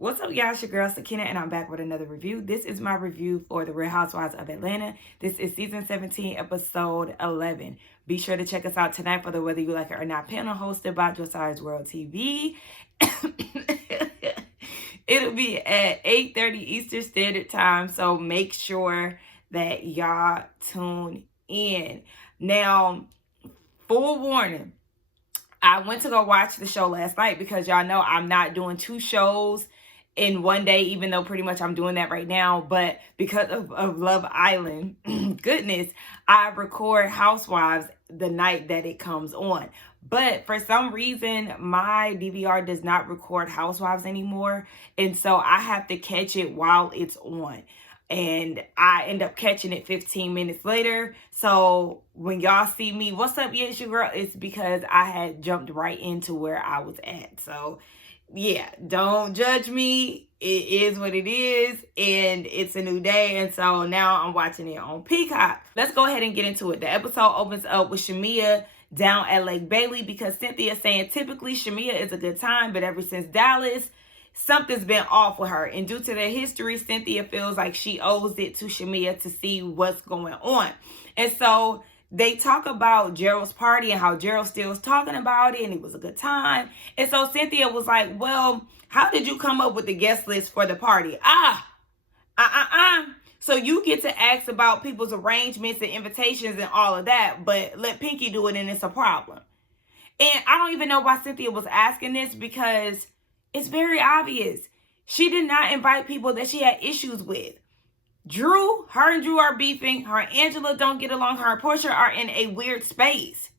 What's up, y'all? It's your girl, Sakina, and I'm back with another review. This is my review for The Real Housewives of Atlanta. This is season 17, episode 11. Be sure to check us out tonight for the Whether You Like It or Not panel hosted by Josiah's World TV. It'll be at 8:30 Eastern Standard Time, so make sure that y'all tune in. Now, full warning, I went to go watch the show last night because y'all know I'm not doing two shows in one day, even though pretty much I'm doing that right now. But because of Love Island, goodness, I record Housewives the night that it comes on. But for some reason, my DVR does not record Housewives anymore. And so I have to catch it while it's on. And I end up catching it 15 minutes later. So when y'all see me, what's up, yeah, it's your girl, it's because I had jumped right into where I was at. So yeah, don't judge me. It is what it is, and it's a new day, and so now I'm watching it on Peacock. Let's go ahead and get into it. The episode opens up with Shamia down at Lake Bailey because Cynthia is saying typically Shamia is a good time, but ever since Dallas, something's been off with her. And due to their history, Cynthia feels like she owes it to Shamia to see what's going on. And so they talk about Gerald's party and how Gerald still is talking about it and it was a good time. And so Cynthia was like, well, how did you come up with the guest list for the party? So you get to ask about people's arrangements and invitations and all of that, but let Pinky do it and it's a problem. And I don't even know why Cynthia was asking this because it's very obvious. She did not invite people that she had issues with. Her and Drew are beefing. Her and Angela don't get along. Her and Porsha are in a weird space.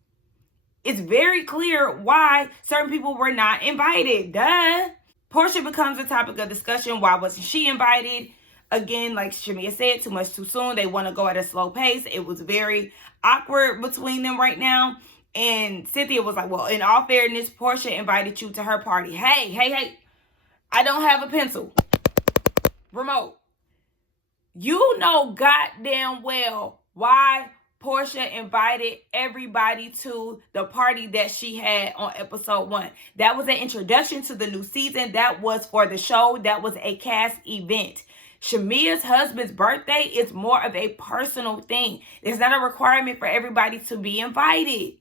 It's very clear why certain people were not invited. Duh. Porsha becomes a topic of discussion. Why wasn't she invited? Again, like Shamia said, too much too soon. They want to go at a slow pace. It was very awkward between them right now. And Cynthia was like, well, in all fairness, Porsha invited you to her party. Hey. I don't have a pencil. Remote. You know goddamn well why Porsha invited everybody to the party that she had on episode 1. That was an introduction to the new season. That was for the show. That was a cast event. Shamia's husband's birthday is more of a personal thing. It's not a requirement for everybody to be invited.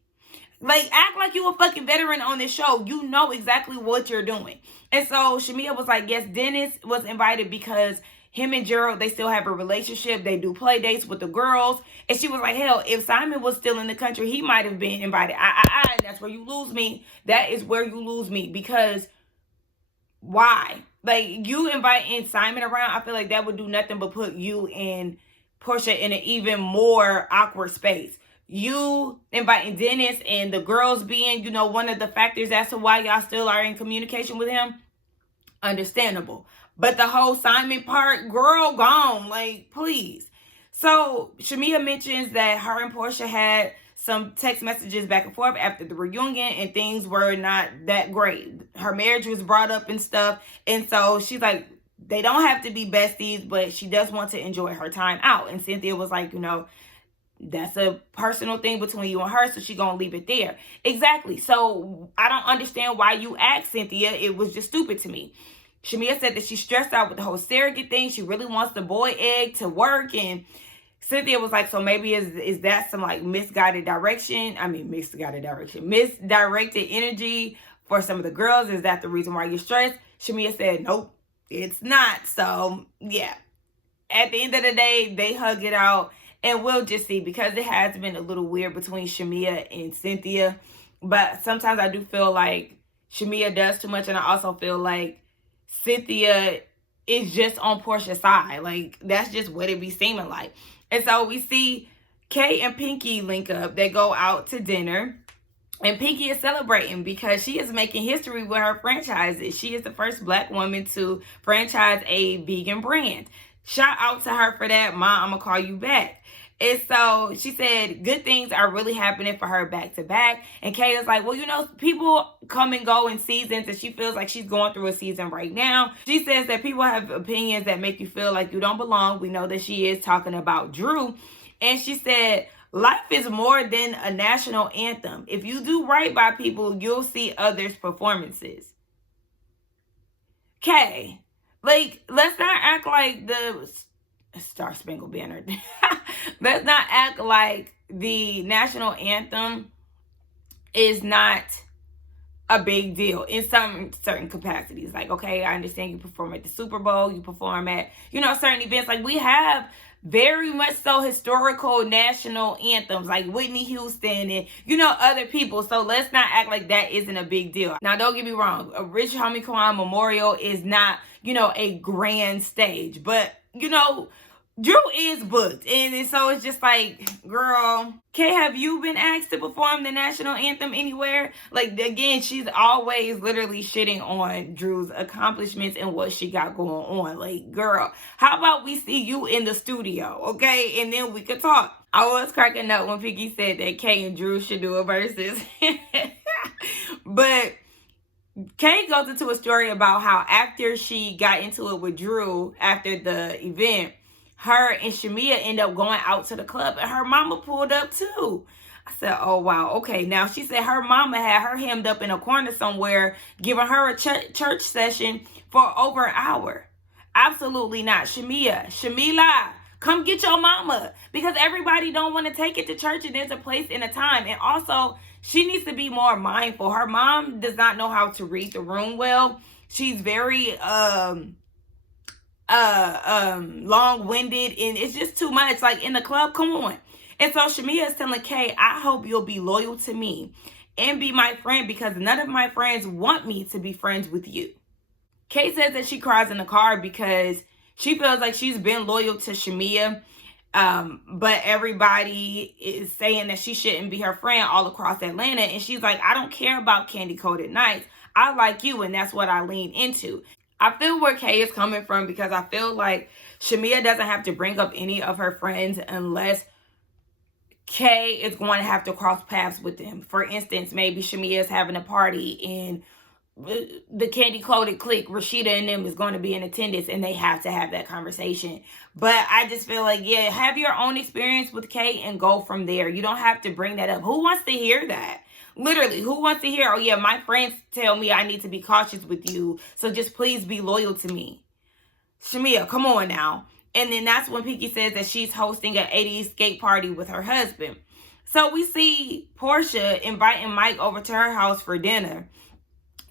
Like, act like you a fucking veteran on this show. You know exactly what you're doing. And so Shamia was like, yes, Dennis was invited because him and Gerald, they still have a relationship. They do play dates with the girls. And she was like, hell, if Simon was still in the country, he might have been invited. That's where you lose me. That is where you lose me. Because why? Like, you inviting Simon around, I feel like that would do nothing but put you and Porsha in an even more awkward space. You inviting Dennis and the girls being, one of the factors as to why y'all still are in communication with him, understandable. But the whole Simon part, girl, gone. Like, please. So Shamia mentions that her and Porsha had some text messages back and forth after the reunion and things were not that great. Her marriage was brought up and stuff. And so she's like, they don't have to be besties, but she does want to enjoy her time out. And Cynthia was like, that's a personal thing between you and her, so she gonna leave it there. Exactly. So I don't understand why you asked Cynthia. It was just stupid to me. Shamia said that she's stressed out with the whole surrogate thing. She really wants the boy egg to work. And Cynthia was like, so maybe is that some like misdirected energy for some of the girls? Is that the reason why you're stressed? Shamia said, nope, it's not. So yeah, at the end of the day, they hug it out. And we'll just see, because it has been a little weird between Shamia and Cynthia. But sometimes I do feel like Shamia does too much. And I also feel like Cynthia is just on Porsha's side. Like, that's just what it be seeming like. And so we see Kay and Pinky link up. They go out to dinner. And Pinky is celebrating because she is making history with her franchises. She is the first Black woman to franchise a vegan brand. Shout out to her for that. Ma, I'm going to call you back. And so she said good things are really happening for her back to back. And Kay is like, well, people come and go in seasons, and she feels like she's going through a season right now. She says that people have opinions that make you feel like you don't belong. We know that she is talking about Drew. And she said, life is more than a national anthem. If you do right by people, you'll see others' performances. Kay, Like, let's not act like the Star Spangled Banner. Let's not act like the national anthem is not a big deal in some certain capacities. Like, okay, I understand you perform at the Super Bowl, you perform at, certain events. Like, we have very much so historical national anthems like Whitney Houston and, other people. So let's not act like that isn't a big deal. Now, don't get me wrong. A Rich Homie Kwan Memorial is not, a grand stage. But, Drew is booked. And so it's just like, girl, Kay, have you been asked to perform the national anthem anywhere? Like, again, she's always literally shitting on Drew's accomplishments and what she got going on. Like, girl, how about we see you in the studio, okay? And then we could talk. I was cracking up when Pinky said that Kay and Drew should do a versus. But Kay goes into a story about how after she got into it with Drew after the event, her and Shamia end up going out to the club and her mama pulled up too. I said, oh, wow. Okay. Now, she said her mama had her hemmed up in a corner somewhere, giving her a church session for over an hour. Absolutely not. Shamila, come get your mama, because everybody don't want to take it to church, and there's a place and a time. And also, she needs to be more mindful. Her mom does not know how to read the room well. She's very long-winded, and it's just too much. Like, in the club, come on. And so Shamia is telling Kay, I hope you'll be loyal to me and be my friend, because none of my friends want me to be friends with you. Kay says that she cries in the car because she feels like she's been loyal to Shamia, but everybody is saying that she shouldn't be her friend all across Atlanta. And she's like, I don't care about candy-coated nights. I like you, and that's what I lean into. I feel where Kay is coming from, because I feel like Shamia doesn't have to bring up any of her friends unless Kay is going to have to cross paths with them. For instance, maybe Shamia is having a party and the candy coated clique, Rashida and them, is going to be in attendance, and they have to have that conversation. But I just feel like, yeah, have your own experience with Kay and go from there. You don't have to bring that up. Who wants to hear that? Literally, who wants to hear, oh yeah, my friends tell me I need to be cautious with you, so just please be loyal to me. Shamia, come on now. And then that's when Pinky says that she's hosting an 80s skate party with her husband. So we see Porsha inviting Mike over to her house for dinner.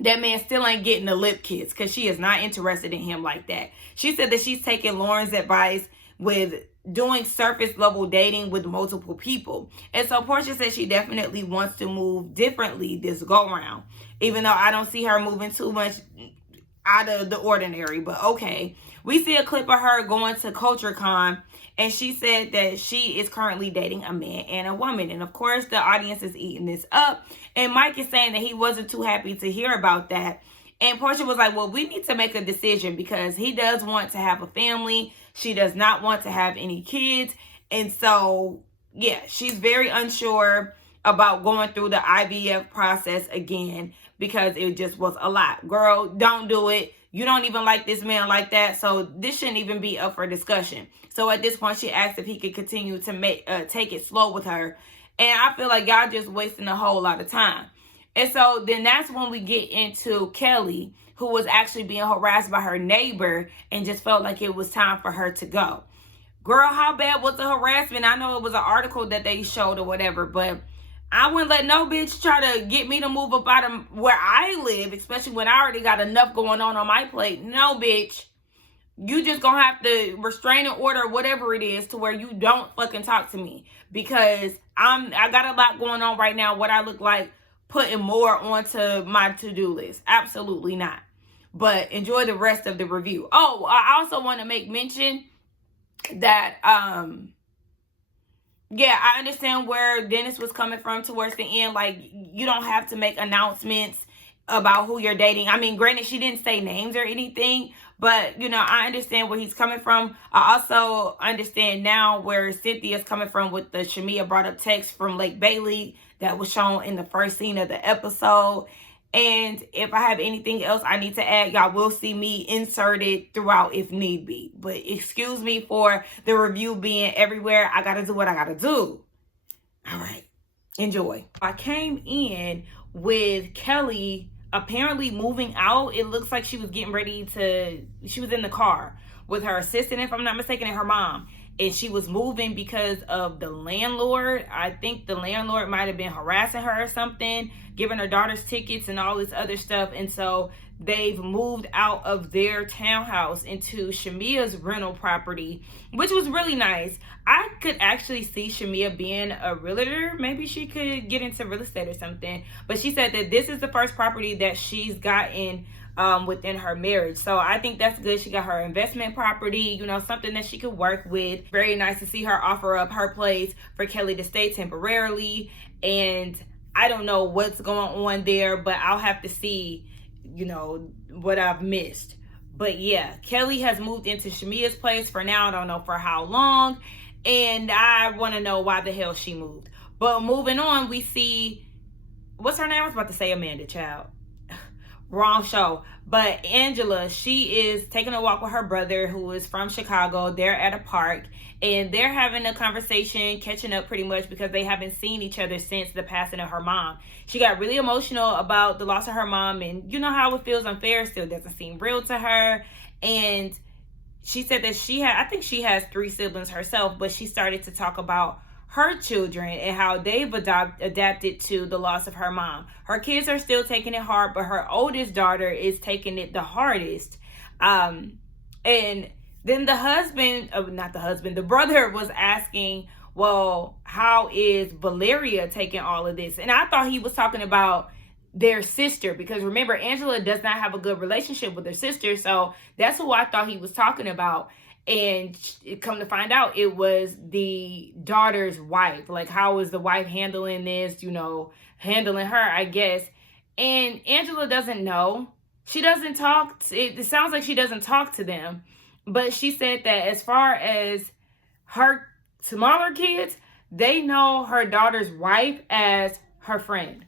That man still ain't getting the lip kiss, because she is not interested in him like that. She said that she's taking Lauren's advice with doing surface level dating with multiple people. And so Porsha says she definitely wants to move differently this go round, even though I don't see her moving too much out of the ordinary. But okay, we see a clip of her going to CultureCon, and she said that she is currently dating a man and a woman. And of course, the audience is eating this up, and Mike is saying that he wasn't too happy to hear about that. And Porsha was like, well, we need to make a decision, because he does want to have a family. She does not want to have any kids. And so, yeah, she's very unsure about going through the IVF process again, because it just was a lot. Girl, don't do it. You don't even like this man like that. So this shouldn't even be up for discussion. So at this point, she asked if he could continue to take it slow with her. And I feel like y'all just wasting a whole lot of time. And so then that's when we get into Kelly, who was actually being harassed by her neighbor and just felt like it was time for her to go. Girl, how bad was the harassment? I know it was an article that they showed or whatever, but I wouldn't let no bitch try to get me to move up out of where I live, especially when I already got enough going on my plate. No, bitch. You just gonna have to restrain an order, whatever it is, to where you don't fucking talk to me, because I got a lot going on right now. What I look like putting more onto my to-do list? Absolutely not. But enjoy the rest of the review. Oh, I also want to make mention that yeah, I understand where Dennis was coming from towards the end. Like, you don't have to make announcements about who you're dating. I mean, granted, she didn't say names or anything, but, I understand where he's coming from. I also understand now where Cynthia's coming from with the Shamia brought up text from Lake Bailey that was shown in the first scene of the episode. And if I have anything else I need to add, y'all will see me inserted throughout if need be. But excuse me for the review being everywhere. I got to do what I got to do. All right. Enjoy. I came in with Kelly apparently moving out. It looks like she was getting ready to, she was in the car with her assistant, if I'm not mistaken, and her mom. And she was moving because of the landlord. I think the landlord might have been harassing her or something, giving her daughter's tickets and all this other stuff. And so they've moved out of their townhouse into Shamia's rental property, which was really nice. I could actually see Shamia being a realtor. Maybe she could get into real estate or something. But she said that this is the first property that she's gotten within her marriage. So I think that's good. She got her investment property, you know, something that she could work with. Very nice to see her offer up her place for Kelly to stay temporarily. And I don't know what's going on there, but I'll have to see, you know, what I've missed. But yeah, Kelly has moved into Shamia's place for now. I don't know for how long. And I want to know why the hell she moved. But moving on, we see, what's her name? I was about to say Amanda, child. Wrong show. But Angela, she is taking a walk with her brother who is from Chicago. They're at a park and they're having a conversation, catching up pretty much because they haven't seen each other since the passing of her mom. She got really emotional about the loss of her mom, and you know how it feels unfair. Still doesn't seem real to her. And she said that I think she has 3 siblings herself, but she started to talk about her children and how they've adapted to the loss of her mom. Her kids are still taking it hard, but her oldest daughter is taking it the hardest. And then the brother was asking, well, how is Valeria taking all of this? And I thought he was talking about their sister, because remember, Angela does not have a good relationship with her sister. So that's who I thought he was talking about. And come to find out, it was the daughter's wife. Like, how is the wife handling this, you know, handling her, I guess. And Angela doesn't know. She doesn't talk. It sounds like she doesn't talk to them. But she said that as far as her smaller kids, they know her daughter's wife as her friend.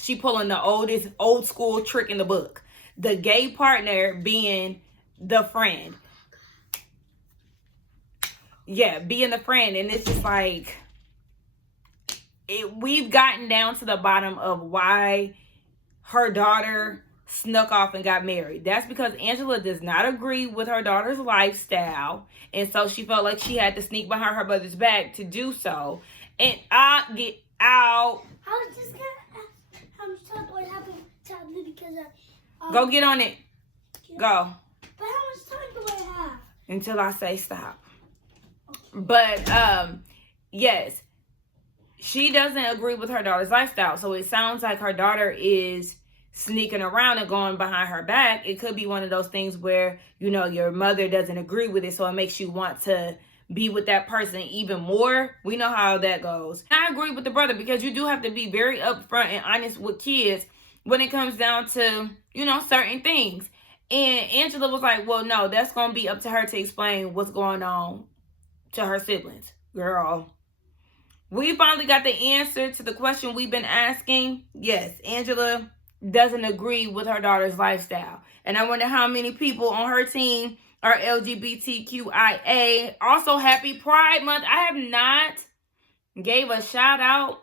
She pulling the old school trick in the book. The gay partner being the friend. Yeah, being the friend. And it's just like, we've gotten down to the bottom of why her daughter snuck off and got married. That's because Angela does not agree with her daughter's lifestyle. And so she felt like she had to sneak behind her brother's back to do so. And I get out. I was just going to ask how much time what happened because go get on it. Go. But how much time do I have? Until I say stop. But yes, she doesn't agree with her daughter's lifestyle. So it sounds like her daughter is sneaking around and going behind her back. It could be one of those things where, you know, your mother doesn't agree with it, so it makes you want to be with that person even more. We know how that goes. I agree with the brother, because you do have to be very upfront and honest with kids when it comes down to, you know, certain things. And Angela was like, well, no, that's going to be up to her to explain what's going on to her siblings. Girl, we finally got the answer to the question we've been asking. Yes, Angela doesn't agree with her daughter's lifestyle. And I wonder how many people on her team are LGBTQIA. Also, happy Pride Month. I have not gave a shout out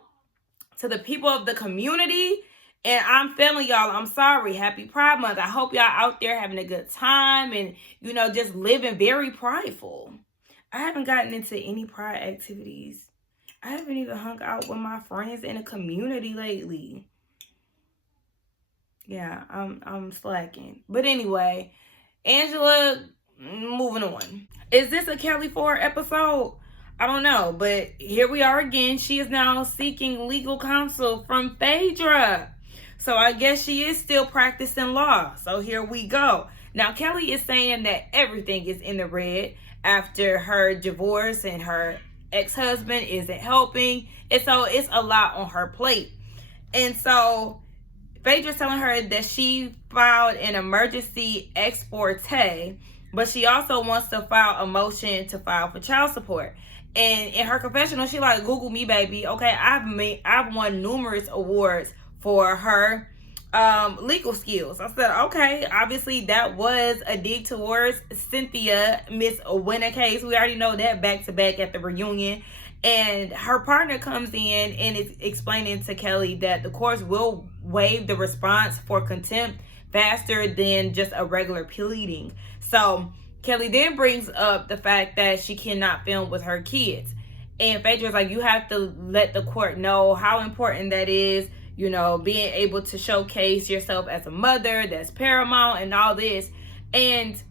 to the people of the community. And I'm failing y'all. I'm sorry. Happy Pride Month. I hope y'all out there having a good time and, you know, just living very prideful. I haven't gotten into any pride activities. I haven't even hung out with my friends in the community lately. Yeah, I'm slacking. But anyway, Angela, moving on. Is this a Kelly Ford episode? I don't know, but here we are again. She is now seeking legal counsel from Phaedra. So I guess she is still practicing law. So here we go. Now, Kelly is saying that everything is in the red after her divorce and her ex-husband isn't helping. And so it's a lot on her plate. And so Phaedra's telling her that she filed an emergency ex parte, but she also wants to file a motion to file for child support. And in her confessional, she like, Google me, baby. Okay, I've won numerous awards for her legal skills. I said, okay, obviously that was a dig towards Cynthia, Miss Winner case. We already know that back to back at the reunion. And her partner comes in and is explaining to Kelly that the courts will waive the response for contempt faster than just a regular pleading. So Kelly then brings up the fact that she cannot film with her kids. And Phaedra's like, you have to let the court know how important that is. You know, being able to showcase yourself as a mother, that's paramount and all this. And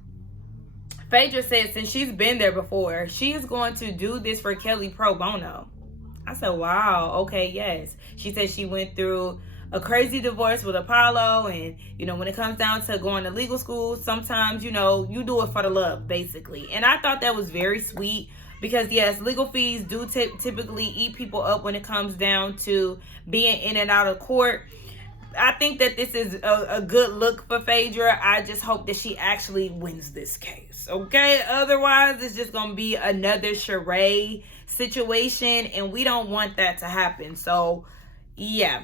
Phaedra said since she's been there before, she is going to do this for Kelly pro bono. I said, wow, okay, yes. She said she went through a crazy divorce with Apollo, and, you know, when it comes down to going to legal school, sometimes, you know, you do it for the love, basically. And I thought that was very sweet because, yes, legal fees do typically eat people up when it comes down to being in and out of court. I think that this is a good look for Phaedra. I just hope that she actually wins this case, okay? Otherwise, it's just going to be another charade situation, and we don't want that to happen. So, yeah,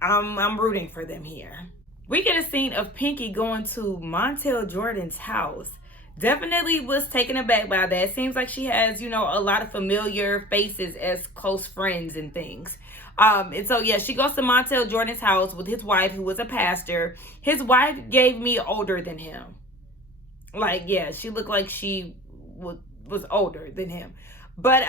I'm rooting for them here. We get a scene of Pinky going to Montel Jordan's house. Definitely was taken aback by that. Seems like she has, you know, a lot of familiar faces as close friends and things. And so, yeah, she goes to Montel Jordan's house with his wife, who was a pastor. His wife gave me older than him. Like, yeah, she looked like she was older than him. But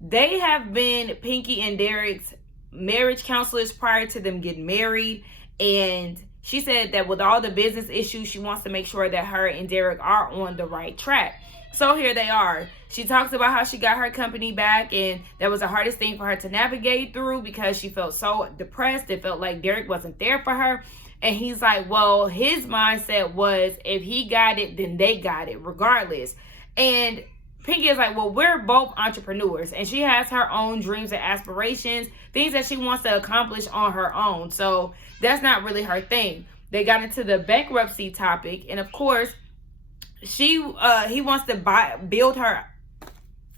they have been Pinky and Derek's marriage counselors prior to them getting married. And she said that with all the business issues, she wants to make sure that her and Derek are on the right track. So here they are. She talks about how she got her company back, and that was the hardest thing for her to navigate through because she felt so depressed. It felt like Derek wasn't there for her. And he's like, well, his mindset was if he got it, then they got it regardless. And Pinky is like, well, we're both entrepreneurs, and she has her own dreams and aspirations, things that she wants to accomplish on her own. So that's not really her thing. They got into the bankruptcy topic, and of course, he wants to build her.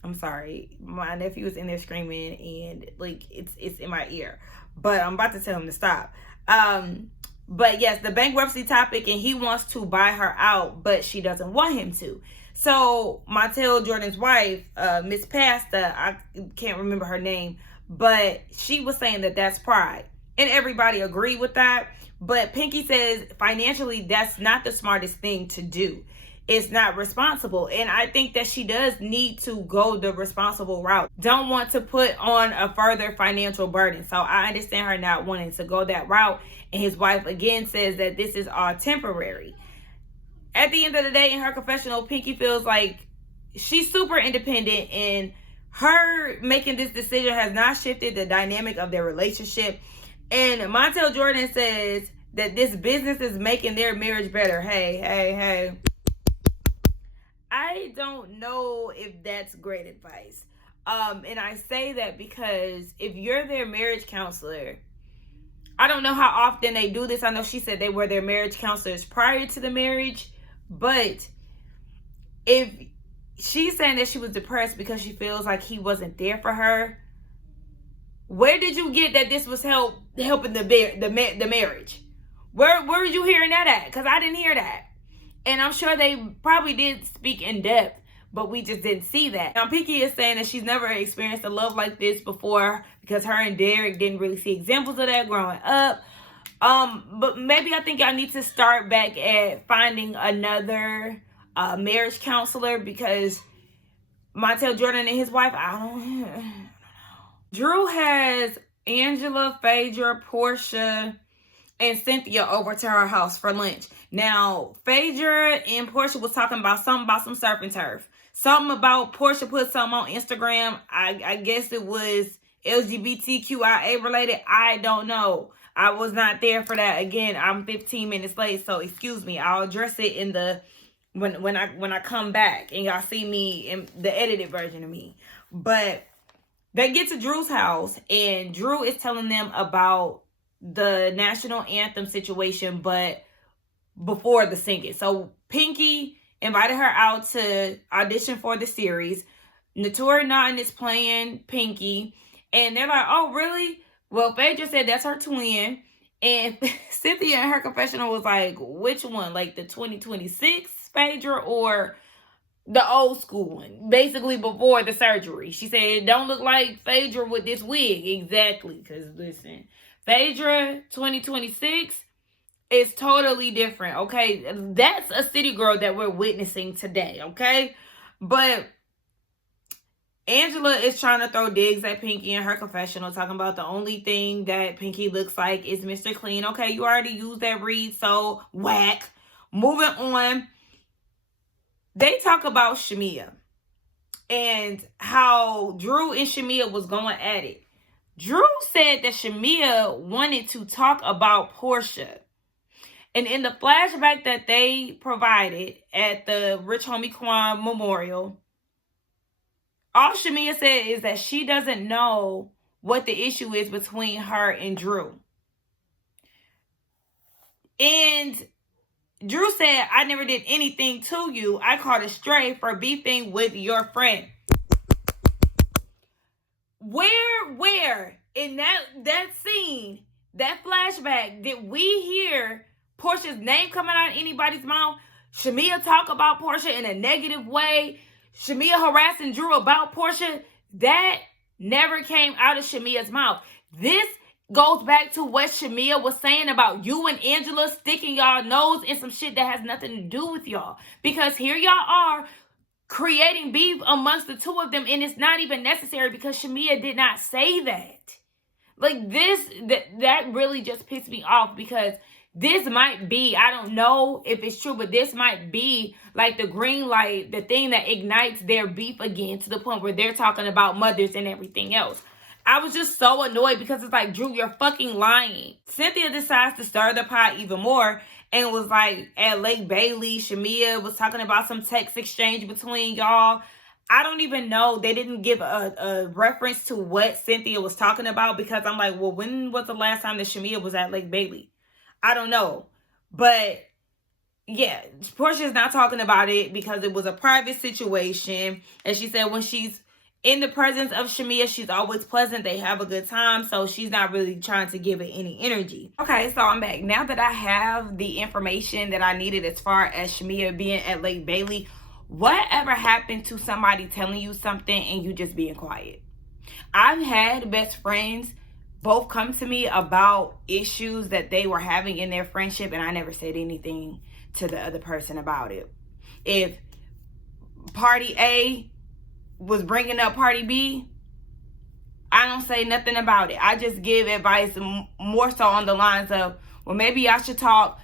I'm sorry, my nephew was in there screaming, and like it's in my ear, but I'm about to tell him to stop. But yes, the bankruptcy topic, and he wants to buy her out, but she doesn't want him to. So Montel Jordan's wife, Miss Pasta, I can't remember her name, but she was saying that that's pride, and everybody agreed with that. But Pinky says financially, that's not the smartest thing to do. It's not responsible. And I think that she does need to go the responsible route. Don't want to put on a further financial burden. So I understand her not wanting to go that route. And his wife again says that this is all temporary. At the end of the day, in her confessional, Pinky feels like she's super independent, and her making this decision has not shifted the dynamic of their relationship. And Montel Jordan says that this business is making their marriage better. Hey. I don't know if that's great advice. And I say that because if you're their marriage counselor, I don't know how often they do this. I know she said they were their marriage counselors prior to the marriage, but if she's saying that she was depressed because she feels like he wasn't there for her, where did you get that this was helping the marriage? Where were you hearing that at? Because I didn't hear that. And I'm sure they probably did speak in depth, but we just didn't see that. Now, Pinky is saying that she's never experienced a love like this before because her and Derek didn't really see examples of that growing up. But maybe I think y'all need to start back at finding another marriage counselor because Montel Jordan and his wife, I don't know. Drew has Angela, Phaedra, Porsha, and Cynthia over to her house for lunch. Now, Phaedra and Porsha was talking about something about some surf and turf. Something about Porsha put something on Instagram. I guess it was LGBTQIA related. I don't know. I was not there for that. Again, I'm 15 minutes late, so excuse me. I'll address it in the when I come back and y'all see me in the edited version of me. But they get to Drew's house, and Drew is telling them about the national anthem situation, but before the singing. So Pinky invited her out to audition for the series. Naturi Naughton is playing Pinky, and they're like, oh, really? Well, Phaedra said that's her twin, and Cynthia in her confessional was like, which one? Like the 2026 Phaedra or the old school one, basically before the surgery? She said, don't look like Phaedra with this wig. Exactly, because listen, Phaedra 2026 is totally different, okay? That's a city girl that we're witnessing today, okay? But Angela is trying to throw digs at Pinky in her confessional, talking about the only thing that Pinky looks like is Mr. Clean. Okay, you already used that read, so whack. Moving on. They talk about Shamia and how Drew and Shamia was going at it. Drew said that Shamia wanted to talk about Porsha. And in the flashback that they provided at the Rich Homie Quan Memorial, all Shamia said is that she doesn't know what the issue is between her and Drew. And Drew said, I never did anything to you. I caught a stray for beefing with your friend. Where in that scene, that flashback, did we hear Porsha's name coming out of anybody's mouth? Shamia talk about Porsha in a negative way. Shamia harassing Drew about Porsha. That never came out of Shamia's mouth. This goes back to what Shamia was saying about you and Angela sticking y'all nose in some shit that has nothing to do with y'all. Because here y'all are creating beef amongst the two of them, and it's not even necessary because Shamia did not say that. Like this, that really just pissed me off because this might be, I don't know if it's true, but this might be like the green light, the thing that ignites their beef again to the point where they're talking about mothers and everything else. I was just so annoyed because it's like, Drew, you're fucking lying. Cynthia decides to stir the pot even more and was like at Lake Bailey. Shamia was talking about some text exchange between y'all. I don't even know. They didn't give a reference to what Cynthia was talking about because I'm like, well, when was the last time that Shamia was at Lake Bailey? I don't know. But yeah, Porsha's not talking about it because it was a private situation. And she said when she's in the presence of Shamia, she's always pleasant. They have a good time. So she's not really trying to give it any energy. Okay, so I'm back. Now that I have the information that I needed as far as Shamia being at Lake Bailey, whatever happened to somebody telling you something and you just being quiet? I've had best friends both come to me about issues that they were having in their friendship, and I never said anything to the other person about it. If party A was bringing up party B, I don't say nothing about it. I just give advice more so on the lines of, well, maybe I should talk.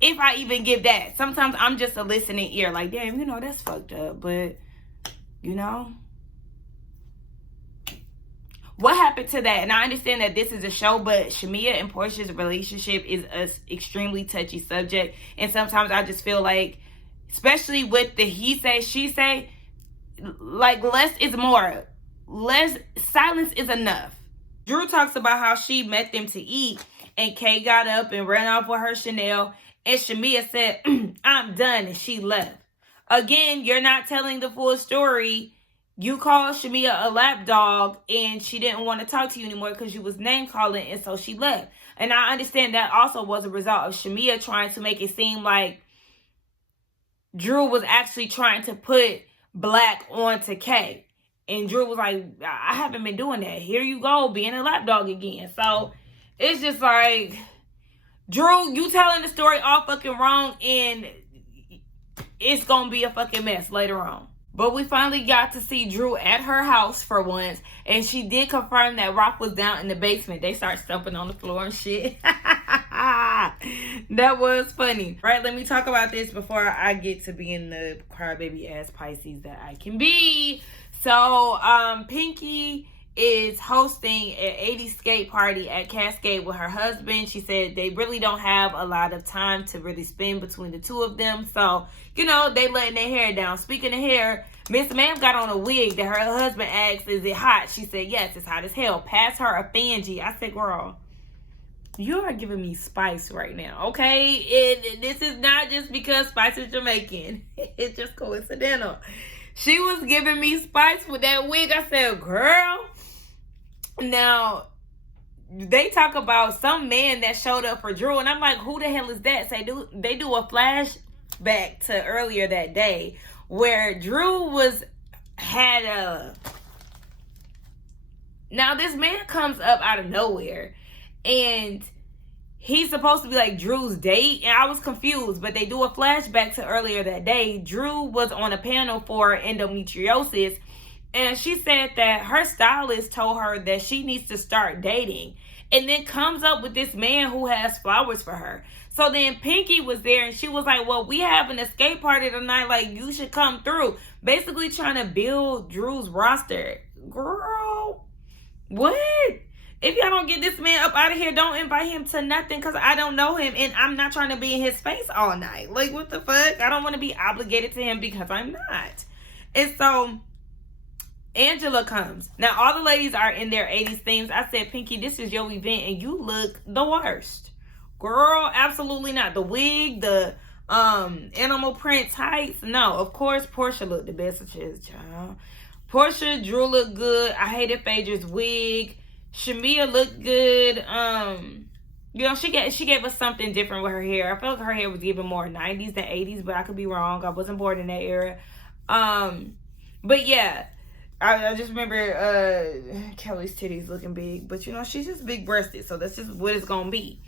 If I even give that, sometimes I'm just a listening ear. Like, damn, you know, that's fucked up. But, you know, what happened to that? And I understand that this is a show, but Shamia and Porsha's relationship is an extremely touchy subject. And sometimes I just feel like, especially with the he say, she say, like less is more. Less silence is enough. Drew talks about how she met them to eat and Kay got up and ran off with her Chanel. And Shamia said, I'm done, and she left. Again, you're not telling the full story. You called Shamia a lapdog, and she didn't want to talk to you anymore because you was name-calling, and so she left. And I understand that also was a result of Shamia trying to make it seem like Drew was actually trying to put black onto Kay. And Drew was like, I haven't been doing that. Here you go, being a lapdog again. So it's just like, Drew, you telling the story all fucking wrong, and it's gonna be a fucking mess later on. But we finally got to see Drew at her house for once, and she did confirm that Rock was down in the basement. They start stumping on the floor and shit. That was funny. Right, let me talk about this before I get to being the crybaby ass Pisces that I can be. So, Pinky is hosting an 80s skate party at Cascade with her husband. She said they really don't have a lot of time to really spend between the two of them. So, you know, they letting their hair down. Speaking of hair, Miss Ma'am got on a wig that her husband asked, is it hot? She said, yes, it's hot as hell. Pass her a Fangie. I said, girl, you are giving me spice right now, okay? This is not just because Spice is Jamaican. It's just coincidental. She was giving me spice with that wig. I said, girl. Now, they talk about some man that showed up for Drew, and I'm like, who the hell is that? So they do a flashback to earlier that day where Drew had a... Now, this man comes up out of nowhere, and he's supposed to be like Drew's date, and I was confused, but they do a flashback to earlier that day. Drew was on a panel for endometriosis, and she said that her stylist told her that she needs to start dating, and then comes up with this man who has flowers for her. So then Pinky was there, and she was like, well, we have an escape party tonight, like, you should come through. Basically trying to build Drew's roster. Girl, what? If y'all don't get this man up out of here, don't invite him to nothing, because I don't know him, and I'm not trying to be in his face all night. Like, what the fuck? I don't want to be obligated to him because I'm not. And so Angela comes. Now, all the ladies are in their 80s themes. I said, Pinky, this is your event, and you look the worst. Girl, absolutely not. The wig, the animal print tights. No, of course, Porsha looked the best of his, child. Porsha, Drew looked good. I hated Phaedra's wig. Shamia looked good. You know, she gave us something different with her hair. I feel like her hair was even more 90s than 80s, but I could be wrong. I wasn't born in that era. But yeah, I just remember Kelly's titties looking big, but you know, she's just big breasted, so that's just what it's gonna be.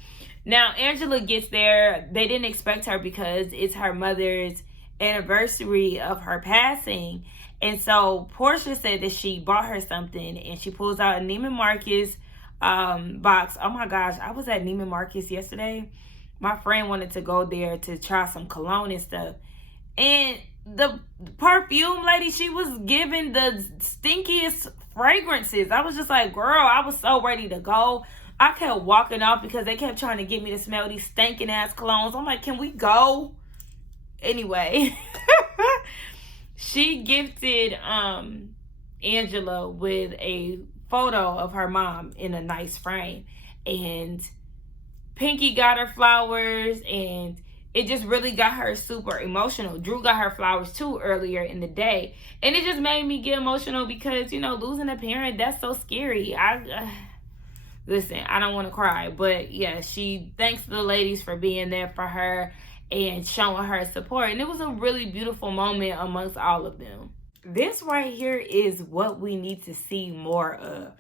Now Angela gets there. They didn't expect her because it's her mother's anniversary of her passing. And so Porsha said that she bought her something, and she pulls out a Neiman Marcus box. Oh my gosh, I was at Neiman Marcus yesterday. My friend wanted to go there to try some cologne and stuff. And the perfume lady, she was giving the stinkiest fragrances. I was just like, girl, I was so ready to go. I kept walking off because they kept trying to get me to smell these stinking ass colognes. I'm like, can we go? Anyway. She gifted Angela with a photo of her mom in a nice frame. And Pinky got her flowers, and it just really got her super emotional. Drew got her flowers too earlier in the day. And it just made me get emotional because, you know, losing a parent, that's so scary. Listen, I don't want to cry. But yeah, she thanks the ladies for being there for her and showing her support. And it was a really beautiful moment amongst all of them. This right here is what we need to see more of.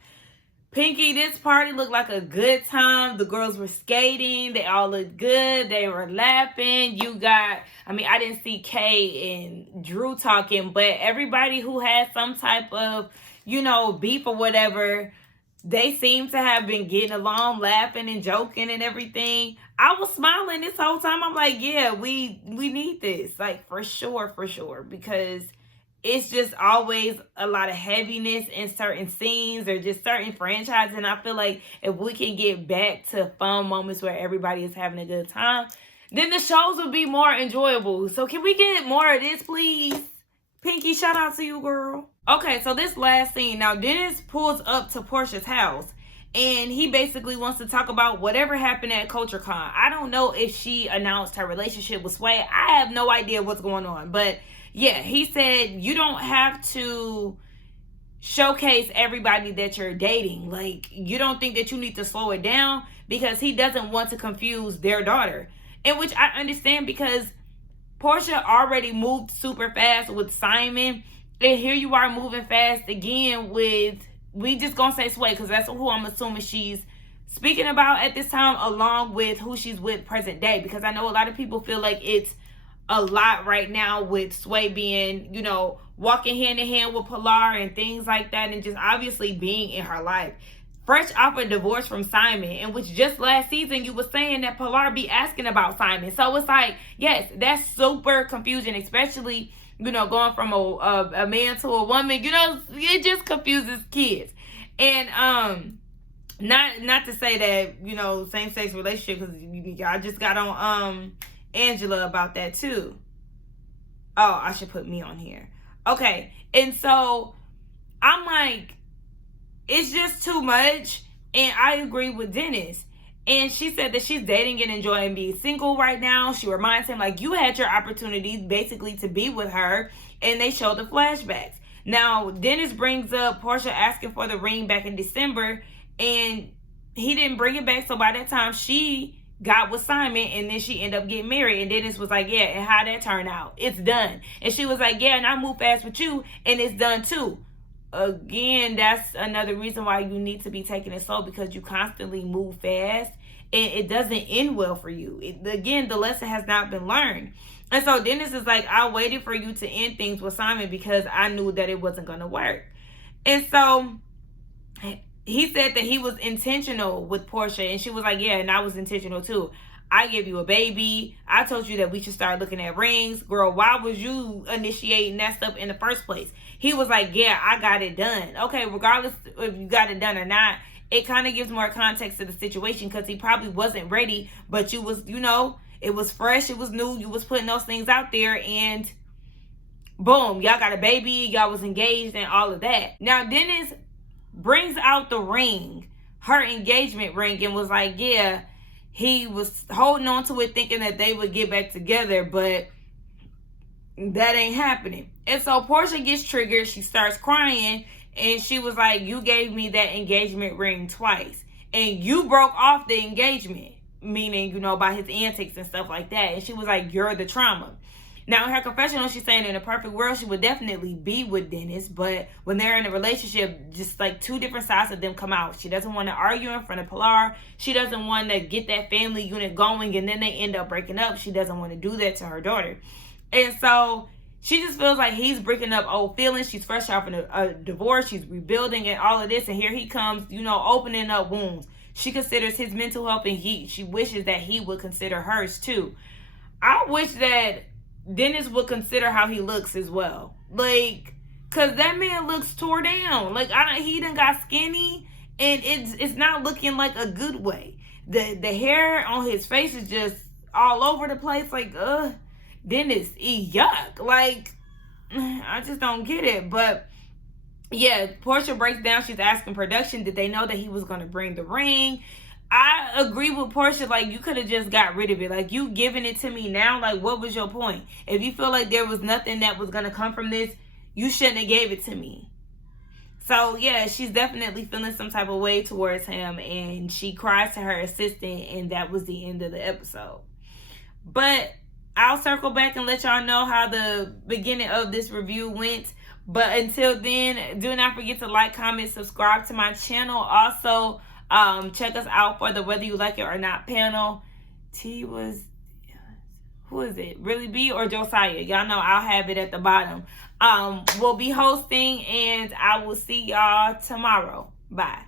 Pinky, this party looked like a good time. The girls were skating. They all looked good. They were laughing. I didn't see Kay and Drew talking, but everybody who had some type of, you know, beef or whatever, they seem to have been getting along, laughing and joking and everything. I was smiling this whole time. I'm like, yeah, we need this. Like, for sure, because it's just always a lot of heaviness in certain scenes or just certain franchises. And I feel like if we can get back to fun moments where everybody is having a good time, then the shows will be more enjoyable. So can we get more of this, please? Pinky, shout out to you, girl. Okay, so this last scene. Now, Dennis pulls up to Porsha's house, and he basically wants to talk about whatever happened at CultureCon. I don't know if she announced her relationship with Sway. I have no idea what's going on. But yeah, he said you don't have to showcase everybody that you're dating. Like, you don't think that you need to slow it down because he doesn't want to confuse their daughter. In which I understand, because Porsha already moved super fast with Simon. And here you are moving fast again with, we just gonna say Sway because that's who I'm assuming she's speaking about at this time, along with who she's with present day. Because I know a lot of people feel like it's a lot right now with Sway being, you know, walking hand in hand with Pilar and things like that, and just obviously being in her life. Fresh off a divorce from Simon, in which just last season you were saying that Pilar be asking about Simon. So it's like, yes, that's super confusing, especially, you know, going from a man to a woman. You know, it just confuses kids. And not to say that, you know, same-sex relationship, because I just got on Angela about that too. Oh, I should put me on here. Okay, and so I'm like, it's just too much. And I agree with Dennis. And she said that she's dating and enjoying being single right now. She reminds him, like, you had your opportunity basically to be with her. And they show the flashbacks. Now, Dennis brings up Porsha asking for the ring back in December. And he didn't bring it back. So by that time, she got with Simon. And then she ended up getting married. And Dennis was like, yeah, and how'd that turn out? It's done. And she was like, yeah, and I moved fast with you. And it's done too. again, that's another reason why you need to be taking it slow, because you constantly move fast and it doesn't end well for you. Again, the lesson has not been learned. And so Dennis is like, I waited for you to end things with Simon because I knew that it wasn't going to work. And so he said that he was intentional with Porsha, and she was like, yeah, and I was intentional too. I gave you a baby. I told you that we should start looking at rings. Girl, why was you initiating that stuff in the first place? He was like, yeah, I got it done. Okay, regardless if you got it done or not, it kind of gives more context to the situation, because he probably wasn't ready, but you was, it was fresh, it was new, you was putting those things out there, and boom, y'all got a baby, y'all was engaged and all of that. Now, Dennis brings out the ring, her engagement ring, and was like, yeah, he was holding on to it thinking that they would get back together, but that ain't happening. And so Porsha gets triggered, she starts crying, and she was like, you gave me that engagement ring twice, and you broke off the engagement, meaning, by his antics and stuff like that. And she was like, you're the trauma. Now, in her confessional, she's saying in a perfect world, she would definitely be with Dennis, but when they're in a relationship, just like two different sides of them come out. She doesn't want to argue in front of Pilar. She doesn't want to get that family unit going, and then they end up breaking up. She doesn't want to do that to her daughter. And so she just feels like he's breaking up old feelings. She's fresh off a divorce. She's rebuilding and all of this, and here he comes, opening up wounds. She considers his mental health, and she wishes that he would consider hers too. I wish that Dennis would consider how he looks as well. Cause that man looks tore down. He done got skinny, and it's not looking like a good way. The hair on his face is just all over the place. Dennis, yuck. I just don't get it. But yeah, Porsha breaks down. She's asking production, did they know that he was going to bring the ring? I agree with Porsha. You could have just got rid of it. You giving it to me now. What was your point? If you feel like there was nothing that was going to come from this, you shouldn't have gave it to me. So yeah, she's definitely feeling some type of way towards him, and she cries to her assistant, and that was the end of the episode. But I'll circle back and let y'all know how the beginning of this review went. But until then, do not forget to like, comment, subscribe to my channel. Also, check us out for the Whether You Like It or Not panel. Who is it? Really B or Josiah? Y'all know I'll have it at the bottom. We'll be hosting, and I will see y'all tomorrow. Bye.